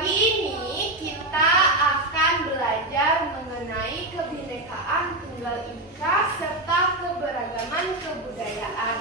Pagi ini kita akan belajar mengenai kebinekaan tunggal ika serta keberagaman kebudayaan.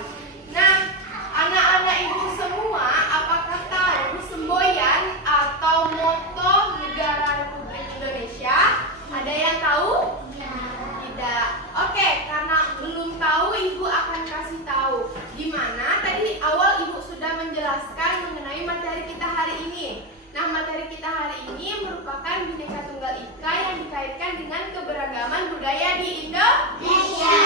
Nah, anak-anak ibu semua, apakah tahu semboyan atau moto negara Republik Indonesia? Ada yang tahu? Tidak. Oke, karena belum tahu, ibu akan kasih tahu. Di mana tadi awal ibu sudah menjelaskan mengenai materi kita hari ini. Nah, materi kita hari ini merupakan Bhinneka Tunggal Ika yang dikaitkan dengan keberagaman budaya di Indonesia.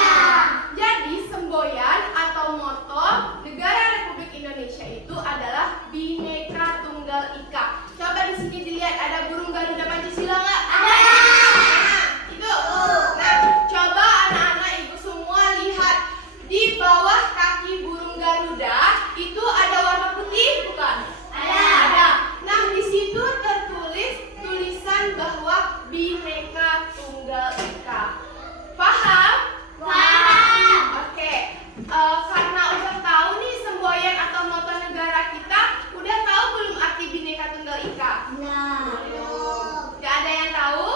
Jadi, semboyan atau moto negara Republik Indonesia itu adalah Bhinneka Tunggal Ika. Coba di sini dilihat, ada burung Garuda Pancasila nggak? Ada. Itu. Nah, coba anak-anak ibu semua lihat di bawah kaki burung Garuda itu ada warna putih bukan? Ada. Nah, di situ tertulis tulisan bahwa Bhinneka Tunggal Ika. Paham? Paham. Oke. Karena udah tahu nih semboyan atau moto negara kita, udah tahu belum arti Bhinneka Tunggal Ika? Belum. Gak ada yang tahu?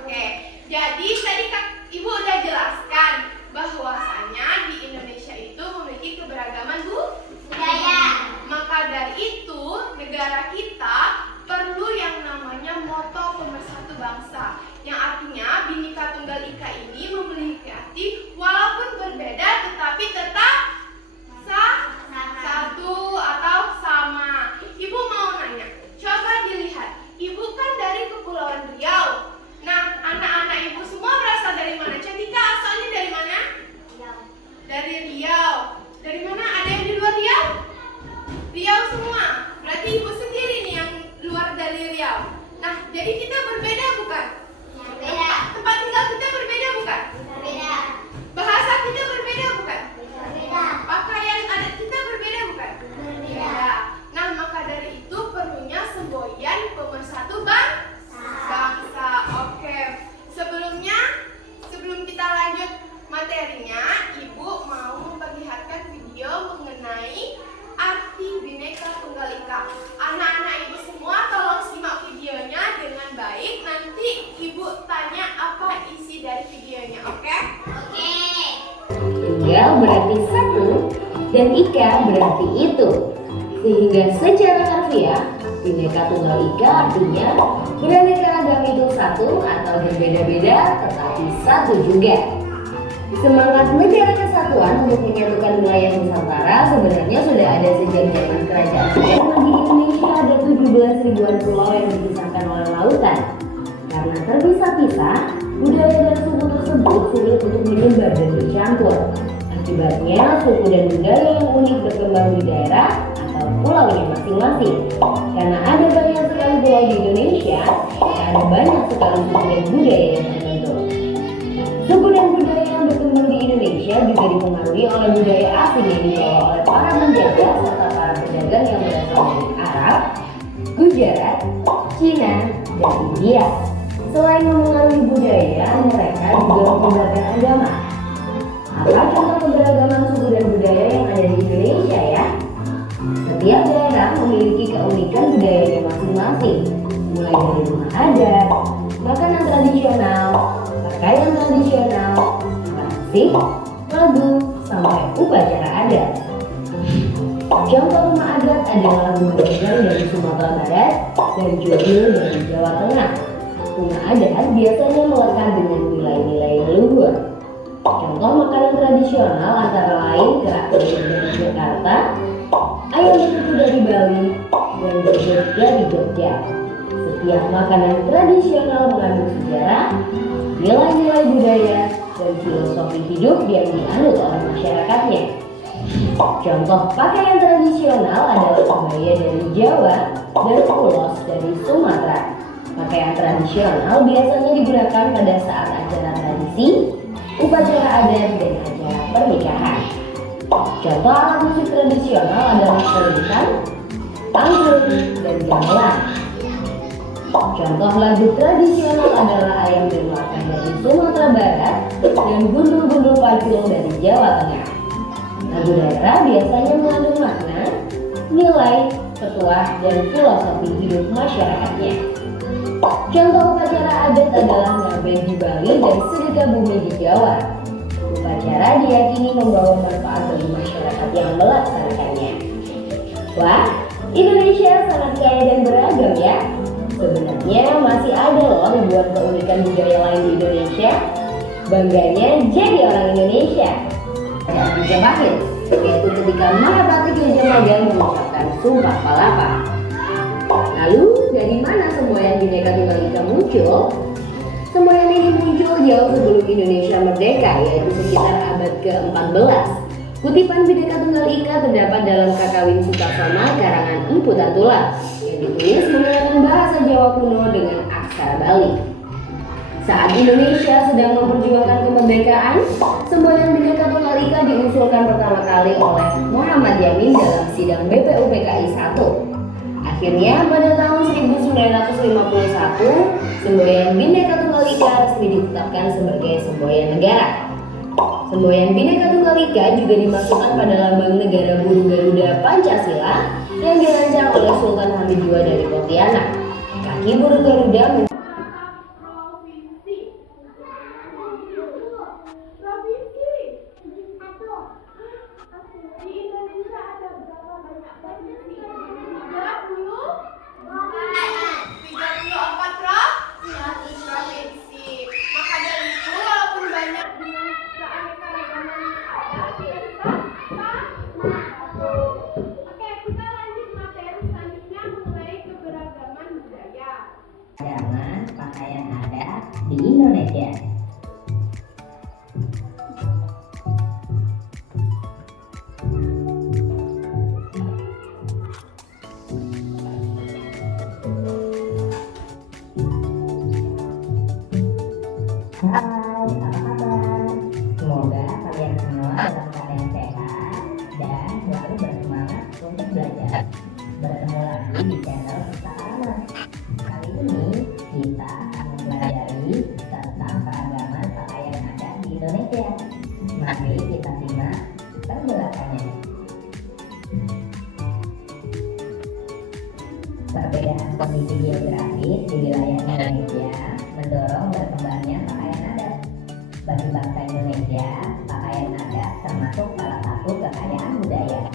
Oke. Jadi tadi ibu udah jelaskan bahwasanya di Indonesia itu memiliki keberagaman budaya. Maka dari itu negara kita perlu yang namanya moto pemersatu bangsa, yang artinya Bhinneka Tunggal Ika ini memiliki arti walaupun berbeda tetapi tetap satu atau sama. Ibu mau nanya, coba dilihat, ibu kan dari Kepulauan Riau. Nah, anak-anak ibu semua berasal dari mana? Cantika asalnya dari mana? Dari Riau. Dari mana? Ada yang di luar Riau? Riau semua. Berarti ibu sendiri nih yang luar dari Riau. Nah, jadi kita berbeda bukan? Berbeda. Tempat tinggal kita berbeda bukan? Berbeda. Bahasa kita berbeda bukan? Berbeda. Pakaian adat kita berbeda bukan? Berbeda. Nah, maka dari itu perlunya semboyan pemersatu bangsa. Oke. Sebelum kita lanjut materinya, ibu mau memperlihatkan video mengenai arti Bhinneka Tunggal Ika. Anak-anak ibu semua tolong simak videonya dengan baik. Nanti ibu tanya apa isi dari videonya, oke? Oke. Tunggal berarti satu dan ika berarti itu. Sehingga secara harfiah Bhinneka Tunggal Ika artinya beraneka ragam itu satu atau berbeda-beda tetapi satu juga. Semangat negara kesatuan untuk menyatukan wilayah Nusantara sebenarnya sudah ada sejak zaman kerajaan. Karena di Indonesia ada 17 ribuan pulau yang dipisahkan oleh lautan. Karena terpisah-pisah, budaya dan suku tersebut sulit untuk menyebar dan bercampur. Akibatnya, suku dan budaya yang unik berkembang di daerah atau pulaunya masing-masing. Karena ada banyak sekali pulau di Indonesia, ada banyak sekali suku dan budaya yang terbentuk. Suku dan budaya yang berkembang di Indonesia juga dipengaruhi oleh budaya asing yang dibawa oleh para penjajah serta para pedagang yang berasal dari Arab, Gujarat, Cina, dan India. Selain memengaruhi budaya, mereka juga menyebarkan agama. Apa contoh keberagaman suku dan budaya yang ada di Indonesia ya? Setiap daerah memiliki keunikan budayanya masing-masing, mulai dari rumah adat, makanan tradisional, pakaian tradisional, musik, lagu, sampai upacara adat. Contoh rumah adat adalah rumah Gagang dari Sumatera Barat dan Joglo dari Jawa Tengah. Rumah adat biasanya melekat dengan nilai-nilai leluhur. Contoh makanan tradisional antara lain kerak telur dari Jakarta, ayam betutu dari Bali, dan gudeg dari Jogja. Setiap makanan tradisional mengandung sejarah, nilai-nilai budaya, dan filosofi hidup yang dianut oleh masyarakatnya. Contoh pakaian tradisional adalah kebaya dari Jawa dan ulos dari Sumatera. Pakaian tradisional biasanya digunakan pada saat acara tradisi, upacara adat, dan acara pernikahan. Contoh alat musik tradisional adalah keroncong, angklung, dan gamelan. Contoh lagu tradisional adalah Ayam dan Makan dari Sumatera Barat dan Gundul-Gundul Pacul dari Jawa Tengah. Lagu daerah biasanya mengandung makna, nilai, petuah, dan filosofi hidup masyarakatnya. Contoh upacara adat adalah ngaben di Bali dan sedekah bumi di Jawa. Upacara diyakini membawa manfaat bagi masyarakat yang melaksanakannya. Wah, Indonesia sangat kaya dan beragam ya. Sebenarnya masih ada loh ribuan keunikan budaya lain di Indonesia. Bangganya jadi orang Indonesia. Ada Majapahit, yaitu ketika Mahapati Gajah Mada mengucapkan Sumpah Palapa. Lalu dari mana semboyan Bhinneka Tunggal Ika muncul? Semboyan ini muncul jauh sebelum Indonesia merdeka, yaitu sekitar abad ke-14. Kutipan Bhinneka Tunggal Ika terdapat dalam Kakawin Sutasoma karangan Empu Tantula yang ditulis menggunakan bahasa Jawa kuno dengan aksara Bali. Saat Indonesia sedang memperjuangkan kemerdekaan, semboyan Bhinneka Tunggal Ika diusulkan pertama kali oleh Muhammad Yamin dalam sidang BPUPKI 1. Akhirnya pada tahun 1951, semboyan Bhinneka Tunggal Ika resmi ditetapkan sebagai semboyan negara. Semboyan Bhinneka Tunggal Ika juga dimasukkan pada lambang negara Burung Garuda Pancasila yang dirancang oleh Sultan Hamid II dari Pontianak. Kaki burung Garuda Di Indonesia ada berapa banyak provinsi? 34 provinsi. Maka dari itu, walaupun banyak dengan keanekaragaman yang ada, kita satu. Oke, kita lanjut materi selanjutnya mengenai keberagaman budaya. Keragaman pakaian adat di Indonesia. Hai, apa kabar? Semoga kalian semua dalam keadaan sehat dan selalu bersemangat untuk belajar. Bertemu lagi di channel Pustaka. Kali ini kita akan mempelajari tentang keragaman pakaian adat di Indonesia. Mari kita simak penjelasannya. Perbedaan kondisi geografis di wilayah Indonesia mendorong berkembangnya pakaian adat. Bagi bangsa Indonesia, pakaian adat termasuk salah satu kekayaan budaya.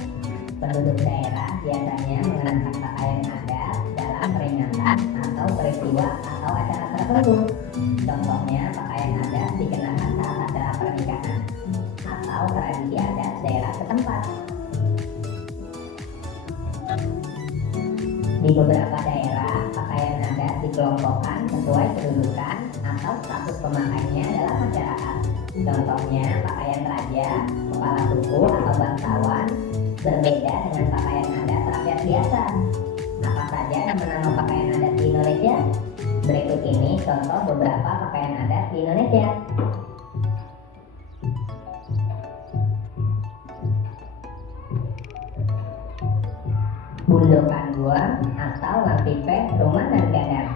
Penduduk daerah biasanya mengenakan pakaian adat dalam peringatan atau peristiwa atau acara tertentu. Contohnya, pakaian adat dikenakan saat acara pernikahan atau tradisi adat daerah setempat. Di beberapa daerah, pakaian adat dikelompokkan sesuai kedudukan atau status pemakainya dalam masyarakat. Contohnya, pakaian raja, kepala suku atau bangsawan berbeda dengan pakaian adat rakyat biasa. Apa saja nama pakaian adat di Indonesia? Berikut ini contoh beberapa pakaian adat di Indonesia. Bundokan Guam atau Lampipe Rumah dan Gadang.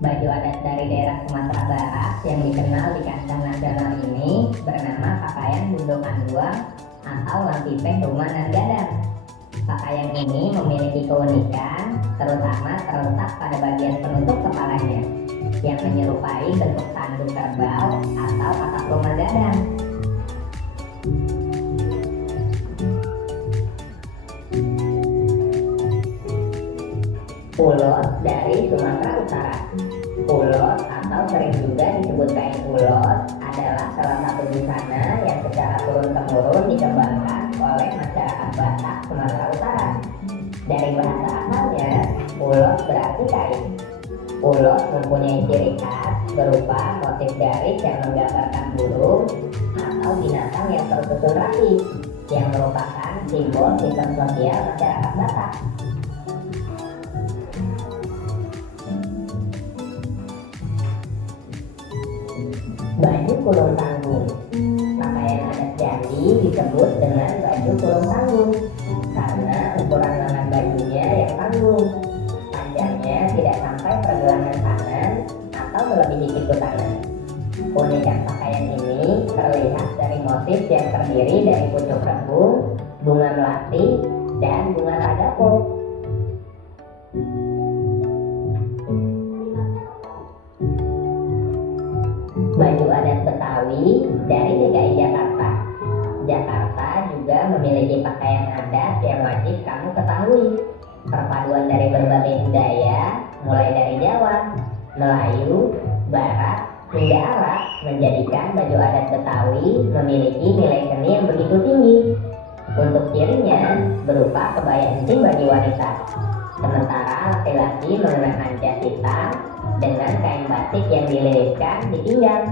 Baju adat dari daerah Sumatera Barat yang dikenal di kancah nasional ini bernama pakaian Bundokan Guam atau Lampipe Rumah dan Gadang. Pakaian ini memiliki keunikan, terutama terletak pada bagian penutup kepalanya yang menyerupai bentuk tanduk kerbau atau atap rumah gadang. Ulot dari Sumatera Utara. Ulot atau sering juga disebut kain ulot adalah salah satu busana yang secara turun-temurun dikembangkan oleh masyarakat Batak Sumatera Utara. Dari bahasa asalnya, ulot berarti kain. Ulot mempunyai ciri khas berupa motif garis yang menggambarkan burung atau binatang yang tersusun rapi, yang merupakan simbol sistem sosial masyarakat Batak. Baju kurung tanggung. Pakaian adat Jambi disebut dengan baju kurung tanggung karena ukuran lengan bajunya yang tanggung. Panjangnya tidak sampai pergelangan tangan atau melebihi siku tangan. Keunikan pakaian ini terlihat dari motif yang terdiri dari pucuk rebung, bunga melati, dan bunga ragapo. memiliki pakaian adat yang wajib kamu ketahui. Perpaduan dari berbagai budaya, mulai dari Jawa, Melayu, Barat, hingga Arab, menjadikan baju adat Betawi memiliki nilai seni yang begitu tinggi. Untuk cirinya berupa kebaya encing bagi wanita, sementara laki-laki mengenakan jas hitam dengan kain batik yang dililitkan di pinggang.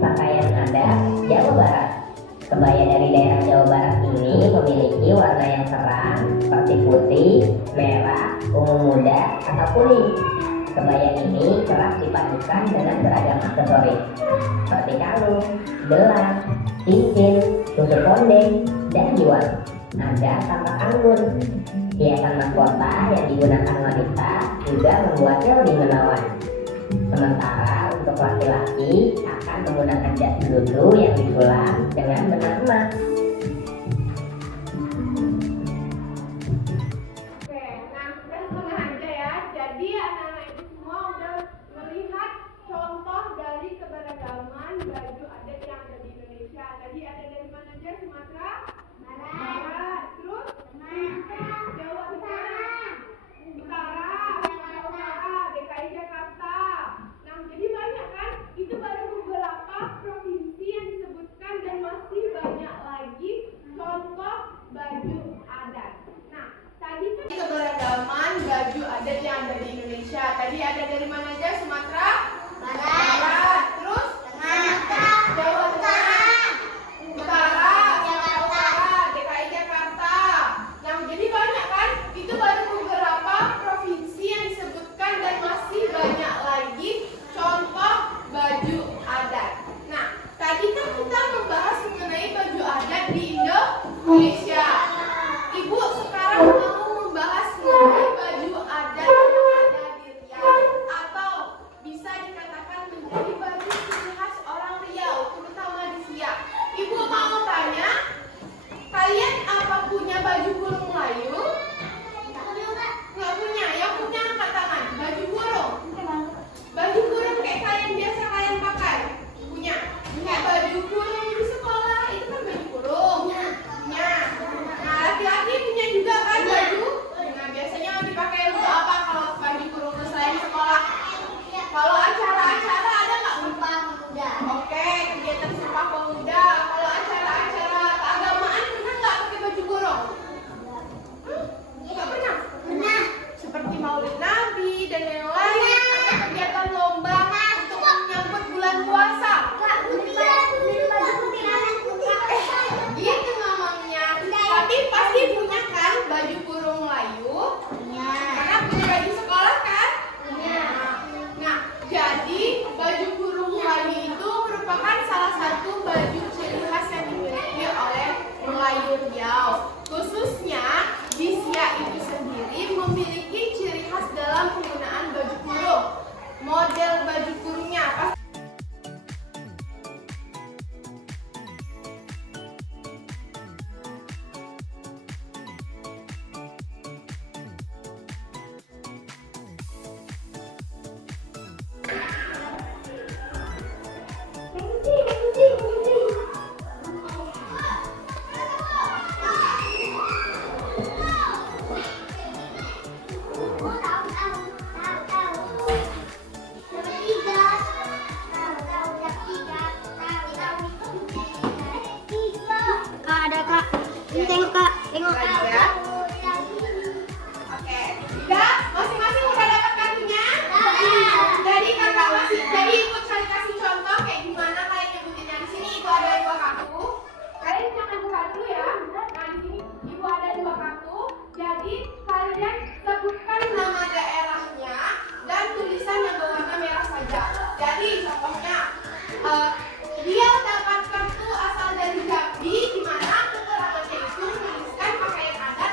Pakaian adat Jawa Barat. Kebaya dari daerah Jawa Barat ini memiliki warna yang terang seperti putih, merah, ungu muda, atau kuning. Kebaya ini kerap dipadukan dengan beragam aksesoris seperti kalung, gelang, cincin, tusuk kondeng, dan giwang. Ada tampak anggun. Hiasan mahkota yang digunakan wanita juga membuatnya lebih menawan. Sementara untuk laki-laki akan menggunakan jas beludu yang disulam dengan benang emas. Oke, nah udah setengah aja ya. Jadi anak-anak itu semua udah melihat contoh dari keberagaman baju adat yang ada di Indonesia. Tadi ada dari mana aja? Sumatera Barat, terus Jawa Tengah, Utara, Sumatera Utara, DKI Jakarta. Nah, jadi banyak kan? Itu baru beberapa provinsi yang disebutkan dan masih banyak lagi contoh baju adat. Nah, tadi kan keberagaman baju adat yang ada di Indonesia. Tadi ada dari mana aja? Sumatera Barat, terus Jawa Tengah, Utara, Sumatera Utara, DKI Jakarta. Yang jadi banyak kan? Itu baru beberapa provinsi yang disebutkan dan masih banyak lagi contoh baju adat. Nah, tadi kan kita membahas mengenai baju adat di Indonesia. Ibu sekarang mau membahas mengenai baju adat yang ada di Riau, atau bisa dikatakan menjadi baju ciri khas orang Riau, terutama di Siak. Ibu mau tanya, kalian apa punya baju kurung Melayu? Nggak punya. Yang punya angkat tangan. Baju kurung. Baju kurung kayak kalian biasa kalian pakai. Punya. Punya baju kurung di sekolah itu kan baju kurung. Punya. Nah, laki-laki punya juga kan baju. Nah, biasanya dipakai untuk apa kalau baju kurung selain sekolah? Kalau acara-acara ada nggak? Sumpah Pemuda. Oke, kegiatan Sumpah Pemuda. Kalau acara-acara keagamaan pernah nggak pakai baju kurung? Nggak pernah? Pernah. Seperti Maulid Nabi dan yang lain. Atau kegiatan lomba untuk menyambut bulan puasa. Gitu ngomongnya. Tapi pasti punya kan baju kurung Melayu? Karena punya baju sekolah kan? Nah, jadi baju kurung Melayu itu merupakan salah satu baju ciri khas yang dimiliki oleh Melayu Riau. Khususnya di Siak itu sendiri memiliki ciri khas dalam penggunaan baju kurung. Model baju kurungnya apa? Tengok ya. Oke. Udah? Masing-masing udah dapat kartunya? Jadi kakak masih. Jadi ibu cari kasih contoh kayak gimana kalian nyebutinnya. Di sini ibu ada 2 kartu. Kalian jangan buka dulu ya. Nah, di sini ibu ada 2 kartu. Jadi kalian sebutkan nama daerahnya dan tulisan yang berwarna merah saja. Jadi contohnya dia dapat kartu asal dari Jambi, di mana keterangannya itu menuliskan pakaian adat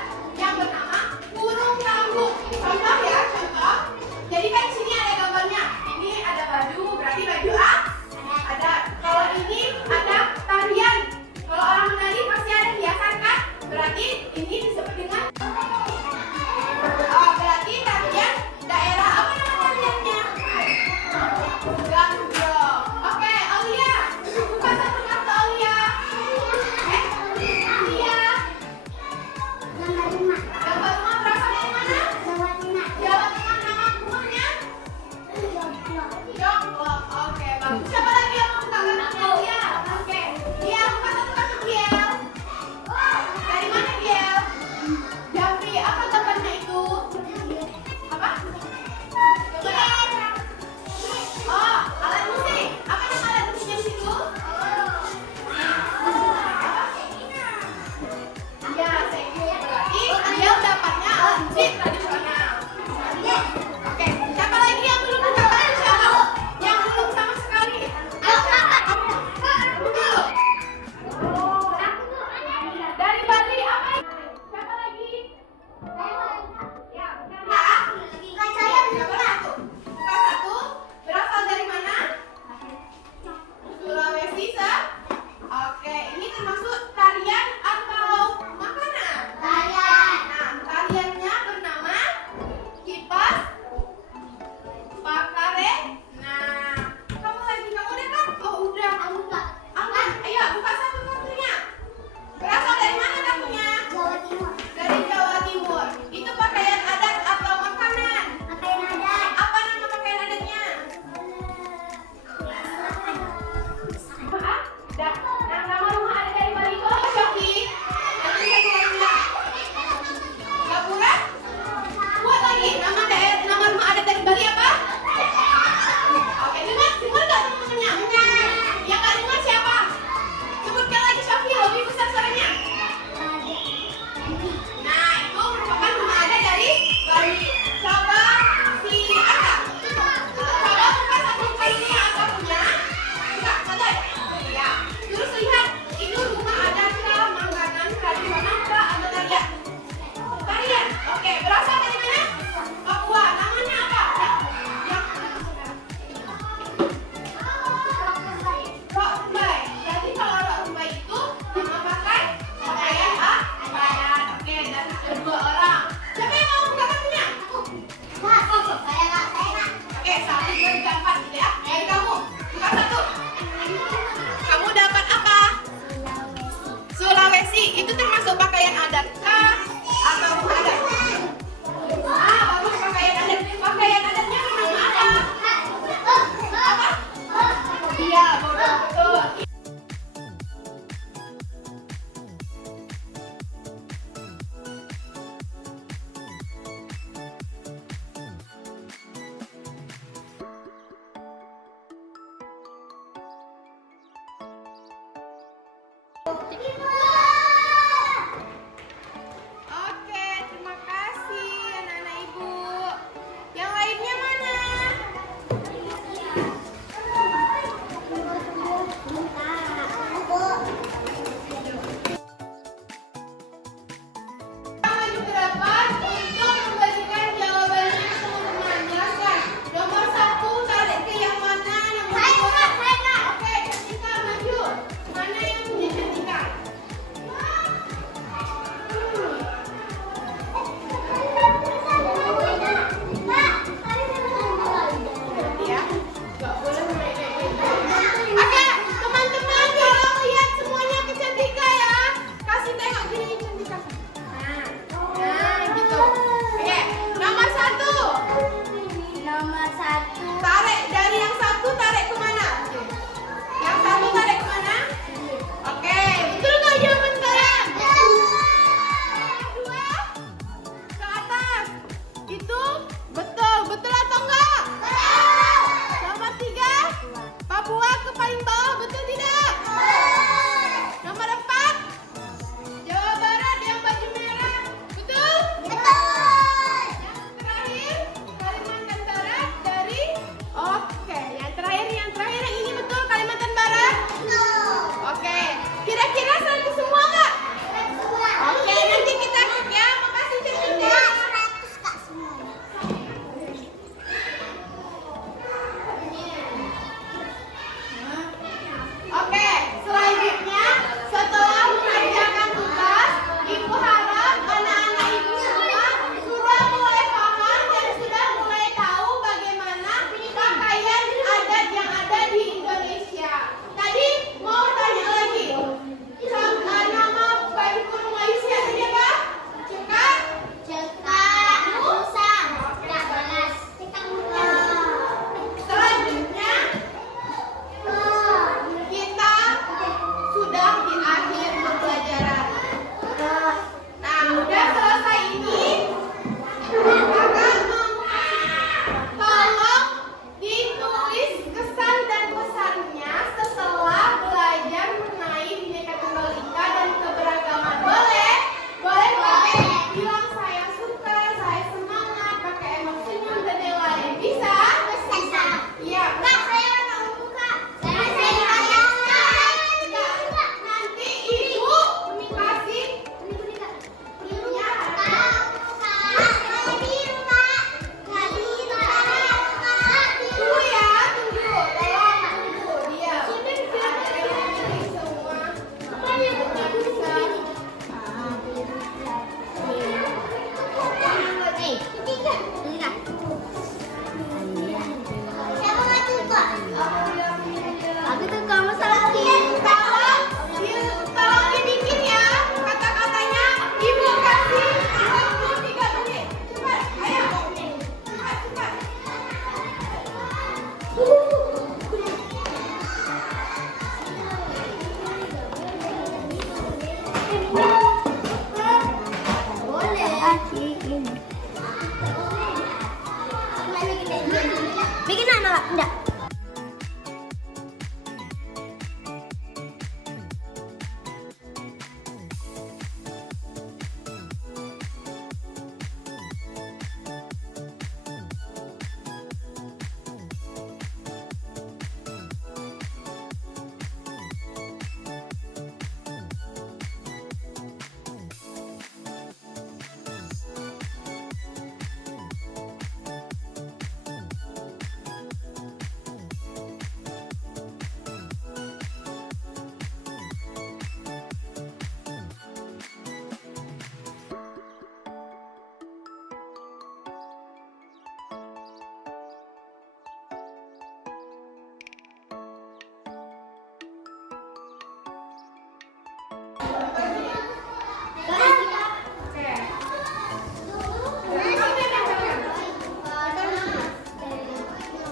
enggak.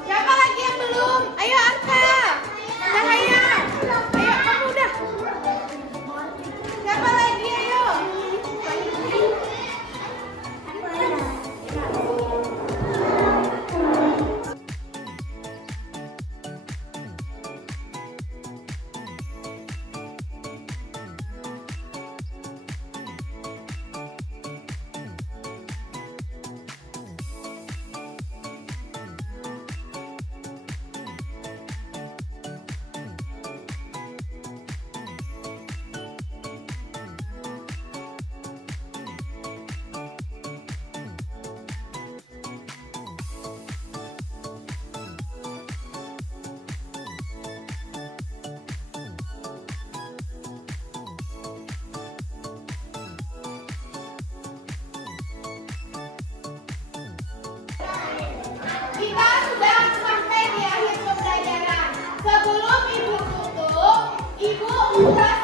Siapa lagi yang belum? Ayo Arka. Cahaya. Ayo kamu udah. Siapa lagi ayo? Kita sudah sampai di akhir pembelajaran. Sebelum Ibu tutup, Ibu buka